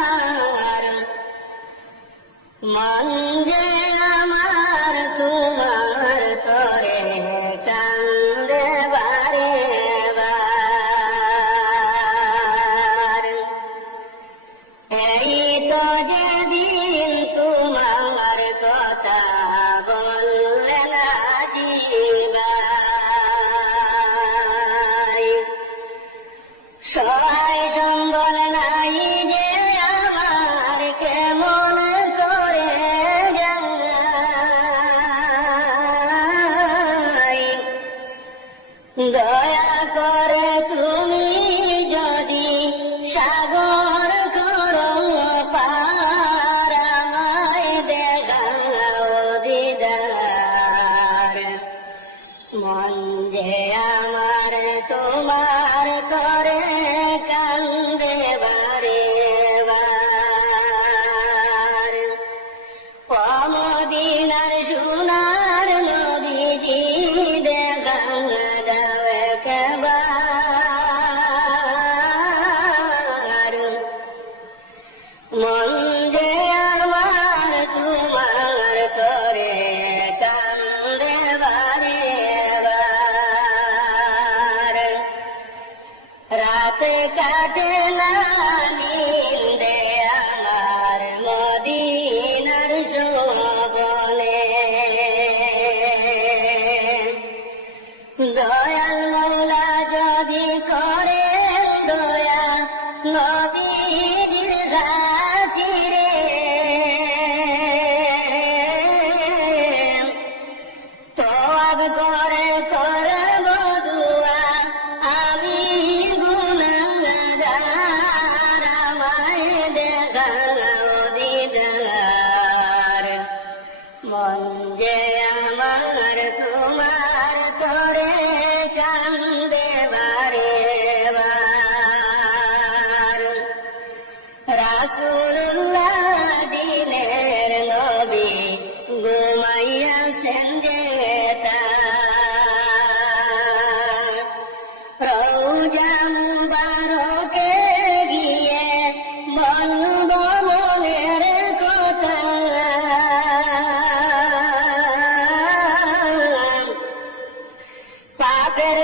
বার মন যে আমার তোমার তরে কান্দে বারে বার এই তো যেদিন তোমার কথা বললে না জীবাই সহায় সম্বল নাই যে আমার কেমন করে যাই দয়া করে তুমি যদি সাগর করো পার আমায় দেখাও দিদার মন যে আমার তোমার তরে কান্দে বারে বার ও মদিনার সোনার নবীজি দেখা দাও একবার মন যে আমার তোমার তরে কান্দে বারে বার রাতে কাটে না নিন্দে আমার মদিনার শোভনে দয়াল মৌলা যদি করে দয়া নবীর খাতিরে তওয়াব করে করব দুআ আমি গুনাহগার আমায় দেখাও দিদার মন যে আমার তোমার তরে কান্দে বারে বার রাসূলুল্লাহ দিনের নবী ঘুমাইয়াছেন যে তার রওজা মুবারকে গিয়ে বলব মনের কথা পাপের